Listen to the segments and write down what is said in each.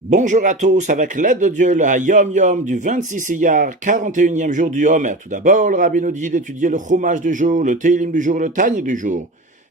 Bonjour à tous, avec l'aide de Dieu, le Hayom Yom du 26 Iyar, 41e jour du Homer. Tout d'abord, le Rabbi nous dit d'étudier le Chumash du jour, le Teilim du jour, le Tanya du jour.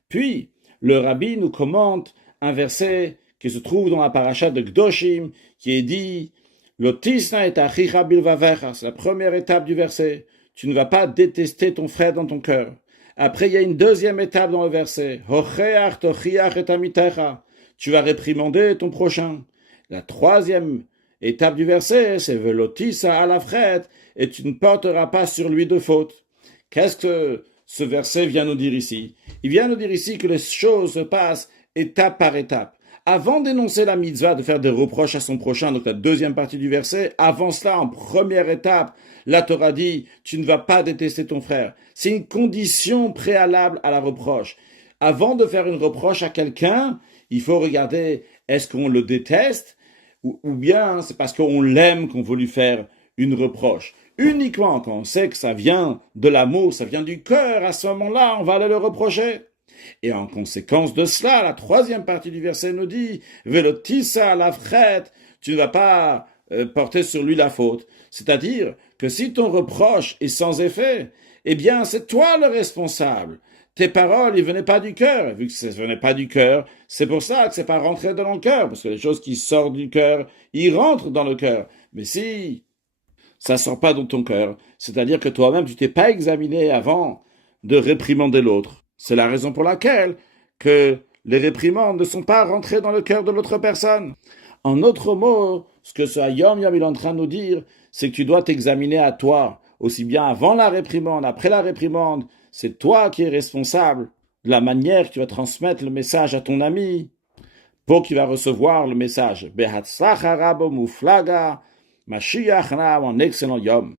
Puis, le Rabbi nous commente un verset qui se trouve dans la paracha de Gdoshim, qui est dit « Lotisna et achicha bilvavecha » c'est la première étape du verset. Tu ne vas pas détester ton frère dans ton cœur. Après, il y a une deuxième étape dans le verset « Hocheach tochiach et amitecha » tu vas réprimander ton prochain. La troisième étape du verset, c'est velotissa à la frette, et tu ne porteras pas sur lui de faute. Qu'est-ce que ce verset vient nous dire ici? Il vient nous dire ici que les choses se passent étape par étape. Avant d'énoncer la mitzvah de faire des reproches à son prochain, donc la deuxième partie du verset, avant cela, en première étape, la Torah dit, tu ne vas pas détester ton frère. C'est une condition préalable à la reproche. Avant de faire une reproche à quelqu'un, il faut regarder, est-ce qu'on le déteste? Ou bien c'est parce qu'on l'aime qu'on veut lui faire une reproche. Uniquement quand on sait que ça vient de l'amour, ça vient du cœur, à ce moment-là, on va aller le reprocher. Et en conséquence de cela, la troisième partie du verset nous dit « Velotissa la frette » tu ne vas pas porter sur lui la faute. C'est-à-dire que si ton reproche est sans effet, eh bien c'est toi le responsable. Tes paroles, ils venaient pas du cœur. Vu que ça ne venait pas du cœur, c'est pour ça que c'est pas rentré dans le cœur. Parce que les choses qui sortent du cœur, ils rentrent dans le cœur. Mais si ça sort pas dans ton cœur, c'est-à-dire que toi-même, tu t'es pas examiné avant de réprimander l'autre. C'est la raison pour laquelle que les réprimandes ne sont pas rentrées dans le cœur de l'autre personne. En autre mot, ce que ce Hayom Yom est en train de nous dire, c'est que tu dois t'examiner à toi, aussi bien avant la réprimande, après la réprimande. C'est toi qui es responsable de la manière que tu vas transmettre le message à ton ami pour qu'il va recevoir le message. Behatzlacha rabo muflaga, Mashiach na, un excellent Yom.